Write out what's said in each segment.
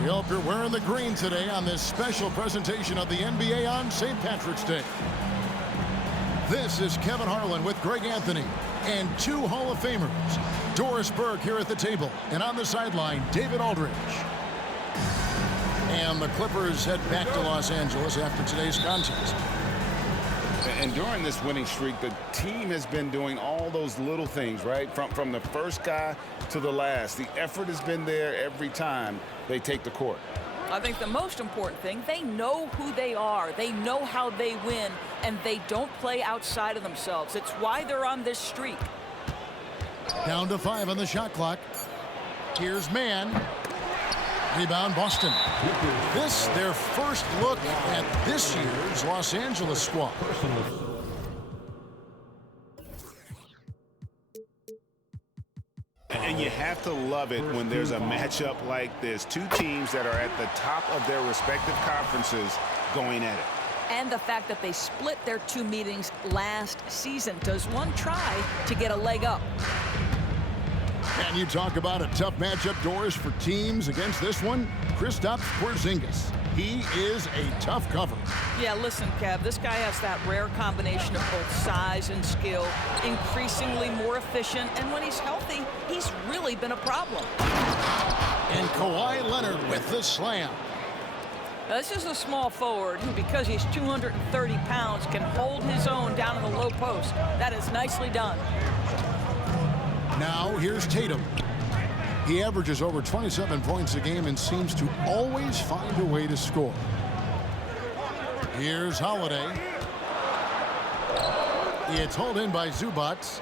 We hope you're wearing the green today on this special presentation of the NBA on St. Patrick's Day. This is Kevin Harlan with Greg Anthony and two Hall of Famers. Doris Burke here at the table, and on the sideline, David Aldridge. And the Clippers head back to Los Angeles after today's contest. And during this winning streak, the team has been doing all those little things, right? From the first guy to the last. The effort has been there every time they take the court. I think the most important thing, they know who they are. They know how they win, and they don't play outside of themselves. It's why they're on this streak. Down to 5 on the shot clock. Here's Mann. Rebound, Boston. This, their first look at this year's Los Angeles squad. And you have to love it when there's a matchup like this. Two teams that are at the top of their respective conferences going at it. And the fact that they split their two meetings last season. Does one try to get a leg up? And you talk about a tough matchup, Doris, for teams against this one. Kristaps Porzingis. He is a tough cover. Yeah, listen, Kev, this guy has that rare combination of both size and skill, increasingly more efficient, and when he's healthy, he's really been a problem. And Kawhi Leonard with the slam. Now, this is a small forward who, because he's 230 pounds, can hold his own down in the low post. That is nicely done. Now here's Tatum. He averages over 27 points a game and seems to always find a way to score. Here's Holiday. It's hauled in by Zubac.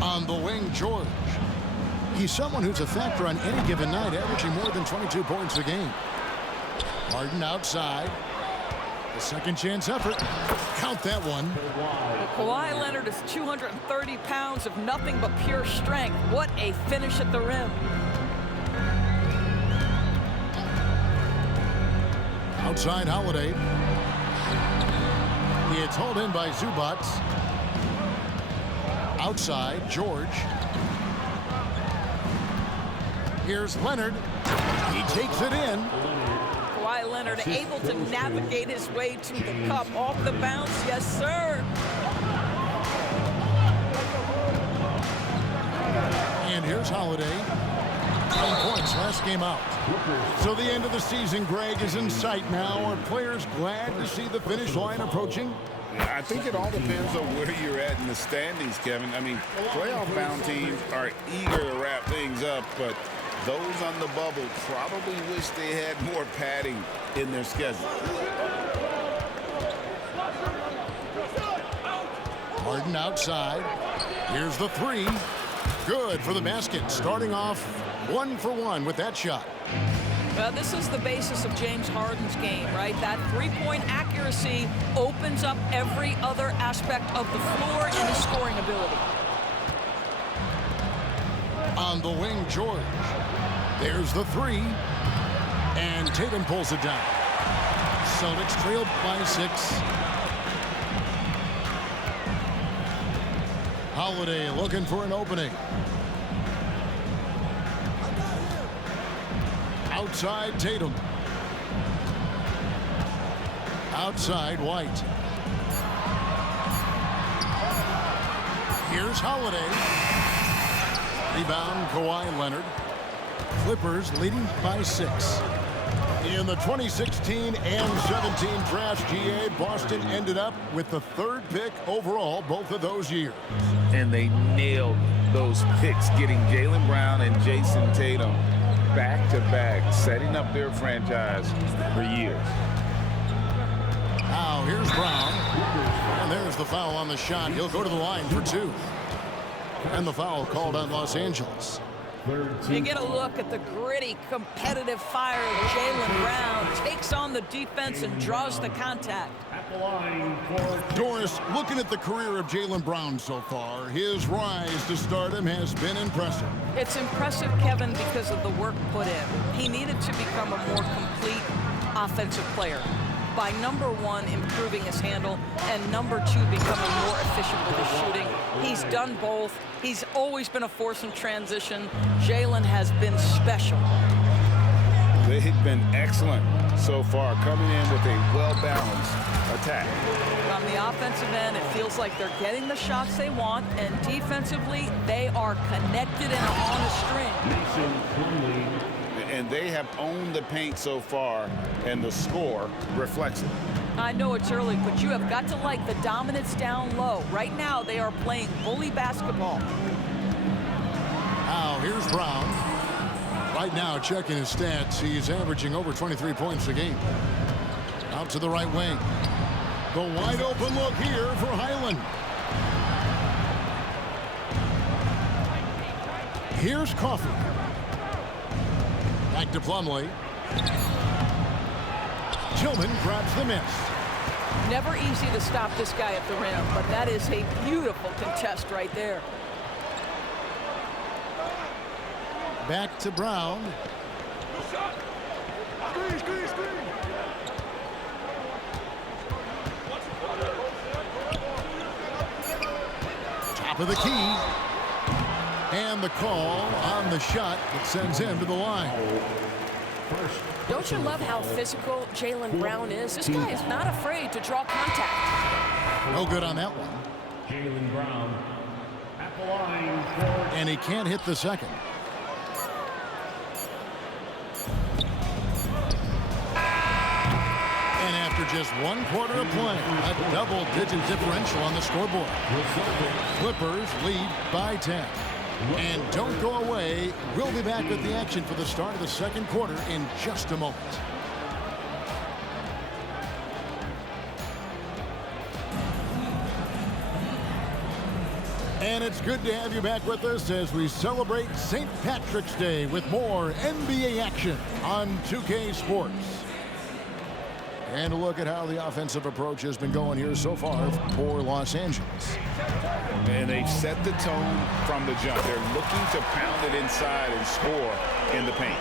On the wing, George. He's someone who's a factor on any given night, averaging more than 22 points a game. Harden outside. The second chance effort. Count that one. Well, Kawhi Leonard is 230 pounds of nothing but pure strength. What a finish at the rim. Outside Holiday. It's hauled in by Zubac. Outside, George. Here's Leonard. He takes it in. Kawhi Leonard able to navigate his way to the cup. Off the bounce, yes, sir. And here's Holiday. 10 points last game out. So the end of the season, Greg, is in sight now. Are players glad to see the finish line approaching? I think it all depends on where you're at in the standings, Kevin. I mean, playoff-bound teams are eager to wrap things up, but those on the bubble probably wish they had more padding in their schedule. Harden outside. Here's the three. Good for the basket. Starting off 1 for 1 with that shot. This is the basis of James Harden's game, right? That three-point accuracy opens up every other aspect of the floor and his scoring ability. On the wing, George. There's the three. And Tatum pulls it down. Celtics trailed by 6. Holiday looking for an opening. Outside Tatum. Outside White. Here's Holiday. Rebound Kawhi Leonard. Clippers leading by 6. In the 2016 and 17 drafts, GA, Boston ended up with the 3rd pick overall both of those years. And they nailed those picks, getting Jaylen Brown and Jason Tatum back-to-back, setting up their franchise for years. Now here's Brown. And there's the foul on the shot. He'll go to the line for 2. And the foul called on Los Angeles. You get a look at the gritty, competitive fire of Jaylen Brown. Takes on the defense and draws the contact. Doris, looking at the career of Jaylen Brown so far, his rise to stardom has been impressive. It's impressive, Kevin, because of the work put in. He needed to become a more complete offensive player. by, number one, improving his handle, and number two, becoming more efficient with his shooting. He's done both. He's always been a force in transition. Jalen has been special. They've been excellent so far, coming in with a well-balanced attack. On the offensive end, it feels like they're getting the shots they want, and defensively, they are connected and on a string. And they have owned the paint so far, and the score reflects it. I know it's early, but you have got to like the dominance down low. Right now, they are playing bully basketball. Now, here's Brown. Right now, checking his stats, he's averaging over 23 points a game. Out to the right wing. The wide open look here for Highland. Here's Coffey. Back to Plumlee. Tillman grabs the miss. Never easy to stop this guy at the rim, but that is a beautiful contest right there. Back to Brown. Top of the key. And the call on the shot that sends him to the line. Don't you love how physical Jalen Brown is? This guy is not afraid to draw contact. No good on that one. Jalen Brown at the line. And he can't hit the second. And after just 1 quarter of play, a double-digit differential on the scoreboard. Clippers lead by 10. And don't go away. We'll be back with the action for the start of the second quarter in just a moment. And it's good to have you back with us as we celebrate St. Patrick's Day with more NBA action on 2K Sports. And a look at how the offensive approach has been going here so far for Los Angeles. And they've set the tone from the jump. They're looking to pound it inside and score in the paint.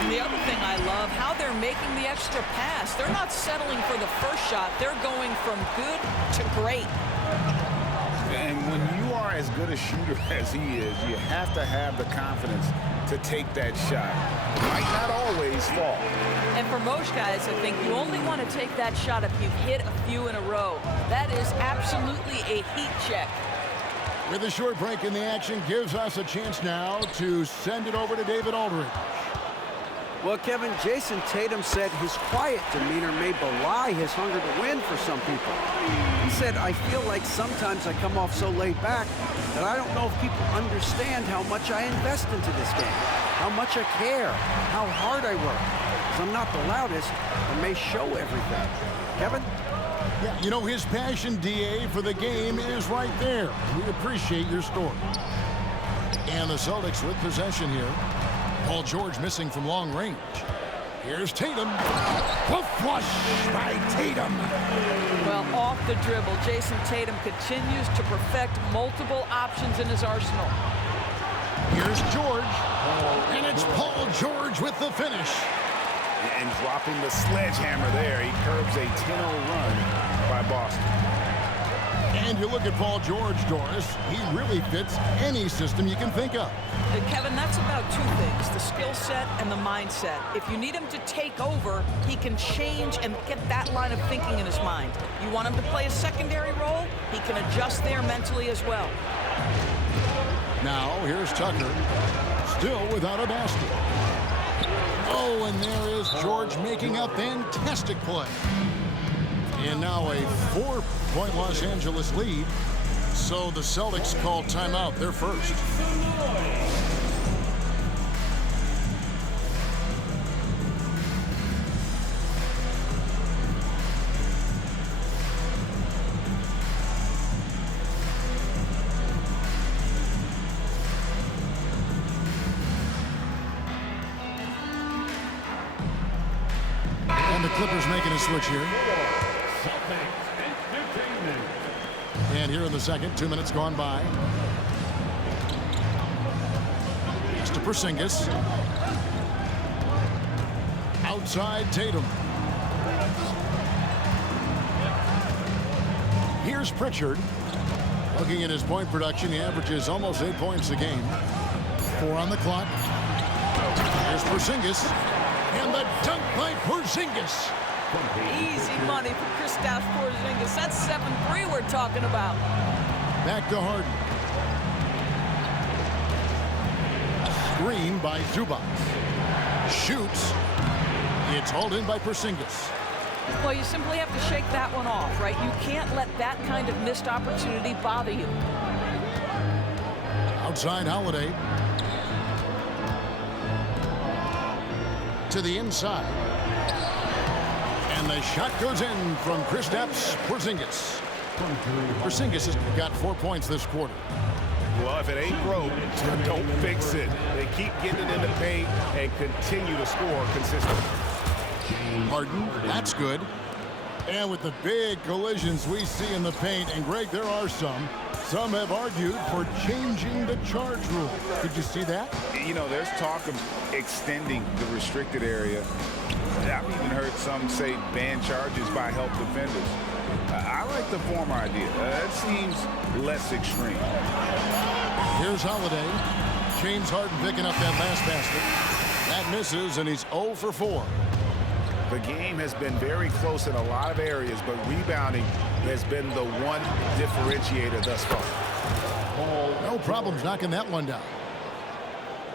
And the other thing I love, how they're making the extra pass. They're not settling for the first shot. They're going from good to great. And when you are as good a shooter as he is, you have to have the confidence to take that shot. It might not always fall. And for most guys, I think you only want to take that shot if you've hit a few in a row. That is absolutely a heat check. With a short break in the action, gives us a chance now to send it over to David Aldridge. Well, Kevin, Jason Tatum said his quiet demeanor may belie his hunger to win for some people. He said, I feel like sometimes I come off so laid back that I don't know if people understand how much I invest into this game, how much I care, how hard I work. Because I'm not the loudest and may show everything. Kevin? Yeah, you know, his passion, DA, for the game is right there. We appreciate your story. And the Celtics with possession here. Paul George missing from long range. Here's Tatum. The flush by Tatum. Well, off the dribble, Jason Tatum continues to perfect multiple options in his arsenal. Here's George. And it's Paul George with the finish. And dropping the sledgehammer there, he curbs a 10-0 run by Boston. And you look at Paul George, Doris, he really fits any system you can think of. Kevin, that's about two things, the skill set and the mindset. If you need him to take over, he can change and get that line of thinking in his mind. You want him to play a secondary role, he can adjust there mentally as well. Now, here's Tucker, still without a basket. Oh, and there is George making a fantastic play. And now a 4-point Los Angeles lead. So the Celtics call timeout, their first. And the Clippers making a switch here. And here in the second, 2 minutes gone by. Pass to Porzingis. Outside Tatum. Here's Pritchard. Looking at his point production, he averages almost 8 points a game. 4 on the clock. Here's Porzingis. And the dunk by Porzingis. Easy money for Kristaps Porzingis. That's 7-3 we're talking about. Back to Harden. Screen by Zubac. Shoots. It's hauled in by Porzingis. Well, you simply have to shake that one off, right? You can't let that kind of missed opportunity bother you. Outside Holiday. To the inside. And the shot goes in from Kristaps Porzingis. Porzingis has got 4 points this quarter. Well, if it ain't broke, don't fix it. They keep getting it in the paint and continue to score consistently. Harden, that's good. And with the big collisions we see in the paint, and Greg, there are some have argued for changing the charge rule. Did you see that? You know, there's talk of extending the restricted area. I've even heard some say ban charges by help defenders. I like the former idea. It seems less extreme. Here's Holiday. James Harden picking up that last basket. That misses, and he's 0 for 4. The game has been very close in a lot of areas, but rebounding has been the one differentiator thus far. No problems knocking that one down.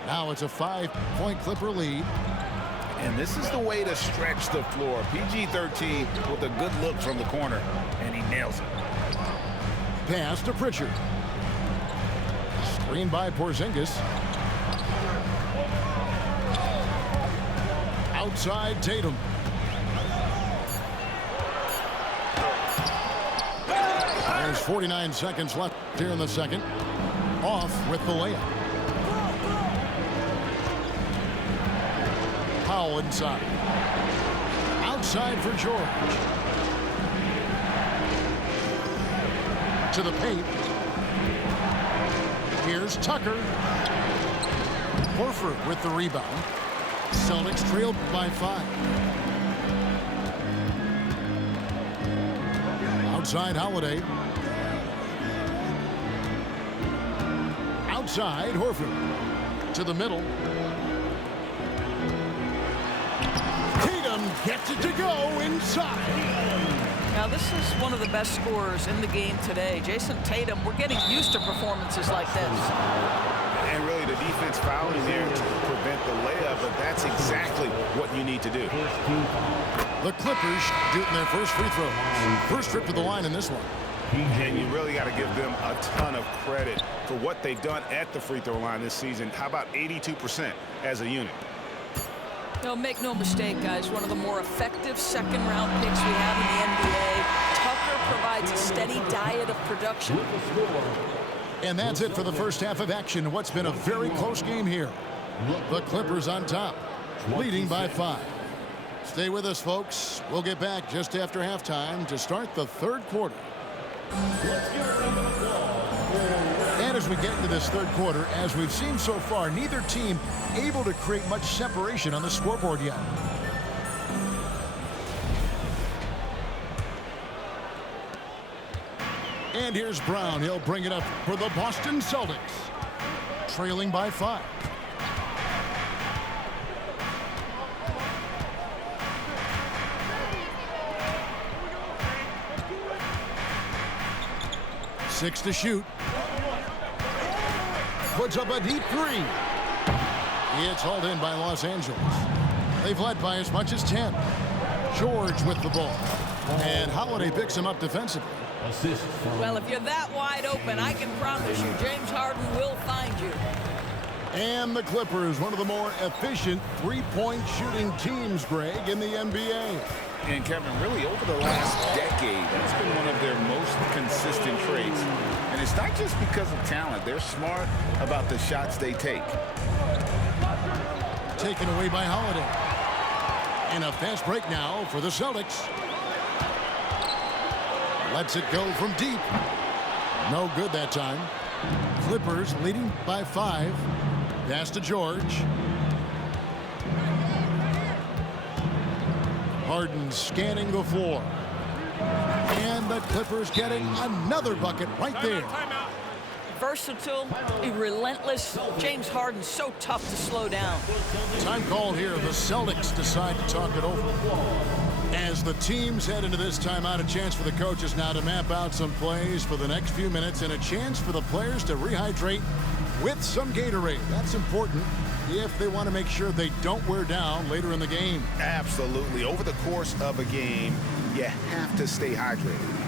Now it's a 5-point Clipper lead. And this is the way to stretch the floor. PG-13 with a good look from the corner, and he nails it. Pass to Pritchard. Screen by Porzingis. Outside Tatum. There's 49 seconds left here in the second. Off with the layup. Powell inside. Outside for George. To the paint. Here's Tucker. Horford with the rebound. Celtics trailed by 5. Outside Holiday. Outside Horford. To the middle. Tatum gets it to go inside. Now, this is one of the best scorers in the game today. Jason Tatum, we're getting used to performances like this. And really, the defense fouling there to prevent the layup, but that's exactly what you need to do. The Clippers shooting their first free throw. First trip to the line in this one. And you really got to give them a ton of credit for what they've done at the free throw line this season. How about 82% as a unit? No, make no mistake, guys. One of the more effective second-round picks we have in the NBA. Tucker provides a steady diet of production. And that's it for the first half of action. What's been a very close game here. The Clippers on top, leading by 5. Stay with us, folks. We'll get back just after halftime to start the third quarter. And as we get into this third quarter, as we've seen so far, neither team able to create much separation on the scoreboard yet. And here's Brown. He'll bring it up for the Boston Celtics. Trailing by 5. Six to shoot. Puts up a deep 3. It's hauled in by Los Angeles. They've led by as much as 10. George with the ball. And Holiday picks him up defensively. Well, if you're that wide open, I can promise you James Harden will find you. And the Clippers, one of the more efficient three-point shooting teams, Greg, in the NBA. And Kevin, really over the last decade, that's been one of their most consistent traits. And it's not just because of talent. They're smart about the shots they take. Taken away by Holiday. And a fast break now for the Celtics. Lets it go from deep. No good that time. Clippers leading by 5. Pass to George. Harden scanning the floor. And the Clippers getting another bucket right there. Versatile, relentless. James Harden so tough to slow down. Time called here. The Celtics decide to talk it over. As the teams head into this timeout, a chance for the coaches now to map out some plays for the next few minutes and a chance for the players to rehydrate with some Gatorade. That's important if they want to make sure they don't wear down later in the game. Absolutely. Over the course of a game, you have to stay hydrated.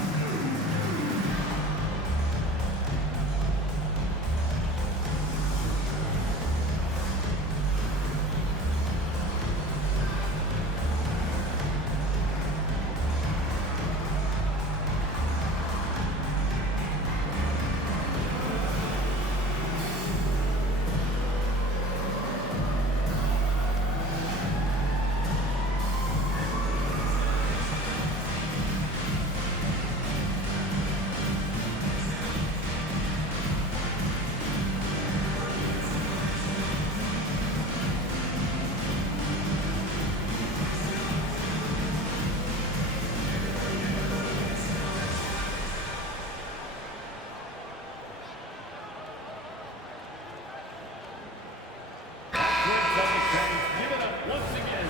Give it up once again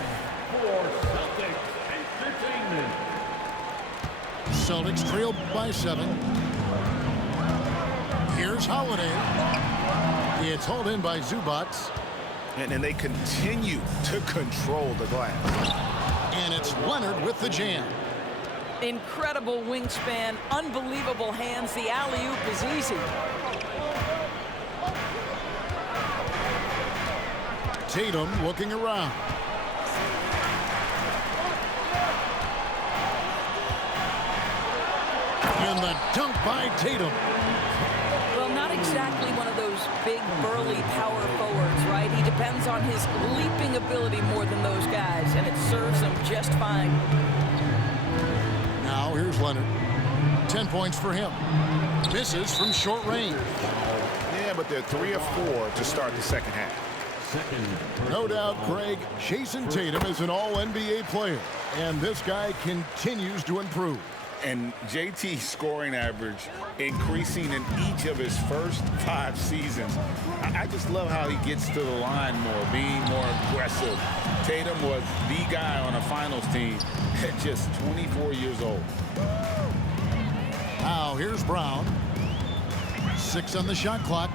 for Celtics Entertainment. Celtics trail by 7. Here's Holiday. It's hauled in by Zubats. And they continue to control the glass. And it's Leonard with the jam. Incredible wingspan, unbelievable hands. The alley-oop is easy. Tatum looking around. And the dunk by Tatum. Well, not exactly one of those big, burly power forwards, right? He depends on his leaping ability more than those guys, and it serves him just fine. Now here's Leonard. 10 points for him. Misses from short range. Yeah, but they're 3 of 4 to start the second half. No doubt, Greg, Jason Tatum is an all-NBA player, and this guy continues to improve. And JT's scoring average increasing in each of his first 5 seasons. I just love how he gets to the line more, being more aggressive. Tatum was the guy on a finals team at just 24 years old. Now here's Brown. 6 on the shot clock.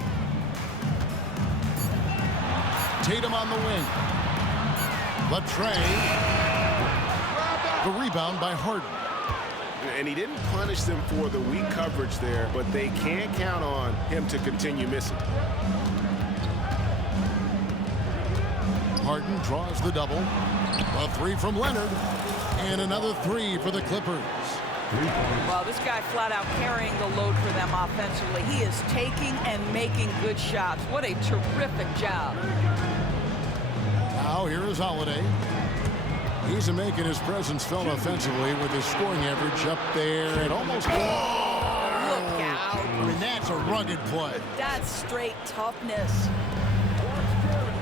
Tatum on the wing. Latrey. The rebound by Harden. And he didn't punish them for the weak coverage there, but they can't count on him to continue missing. Harden draws the double. A 3 from Leonard. And another 3 for the Clippers. Well, this guy flat out carrying the load for them offensively. He is taking and making good shots. What a terrific job. Now here is Holiday. He's making his presence felt offensively with his scoring average up there at almost. Look out. I mean, that's a rugged play. That's straight toughness.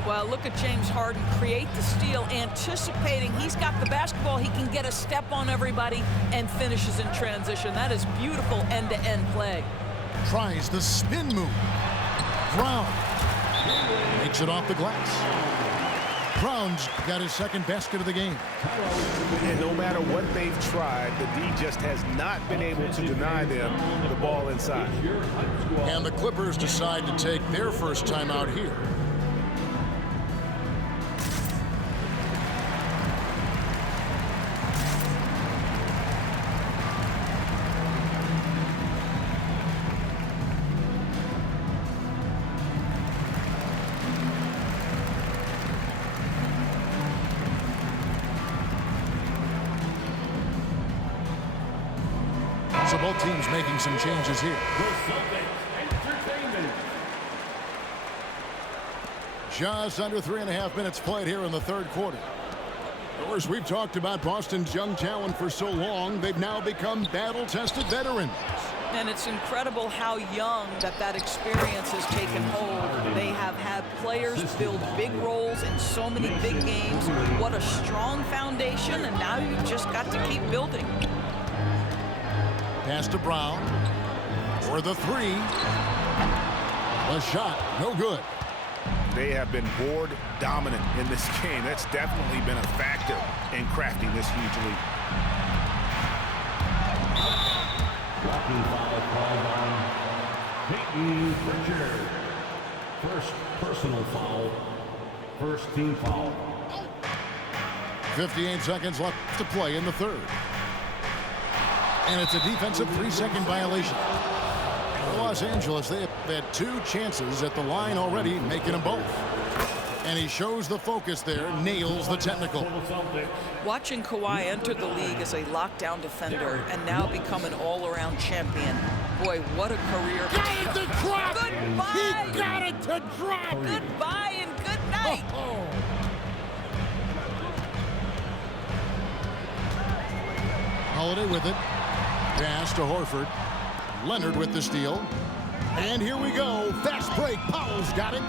Well, look at James Harden create the steal, anticipating he's got the basketball. He can get a step on everybody and finishes in transition. That is beautiful end-to-end play. Tries the spin move. Brown makes it off the glass. Brown's got his second basket of the game. And no matter what they've tried, the D just has not been able to deny them the ball inside. And the Clippers decide to take their first timeout here. So both teams making some changes here. Just under 3.5 minutes played here in the third quarter. Of course, we've talked about Boston's young talent for so long. They've now become battle-tested veterans. And it's incredible how young that experience has taken hold. They have had players build big roles in so many big games. What a strong foundation, and now you've just got to keep building. Pass to Brown. For the three. A shot. No good. They have been board dominant in this game. That's definitely been a factor in crafting this huge lead. Blocking foul called on Peyton Pritchard. First personal foul. First team foul. 58 seconds left to play in the third. And it's a defensive 3-second violation. For Los Angeles, they have had 2 chances at the line already, making them both. And he shows the focus there, nails the technical. Watching Kawhi enter the league as a lockdown defender and now become an all-around champion. Boy, what a career. Got it to drop! Goodbye! He got it to drop! Goodbye and good night! Holiday with it. Pass to Horford. Leonard with the steal. And here we go. Fast break. Powell's got it.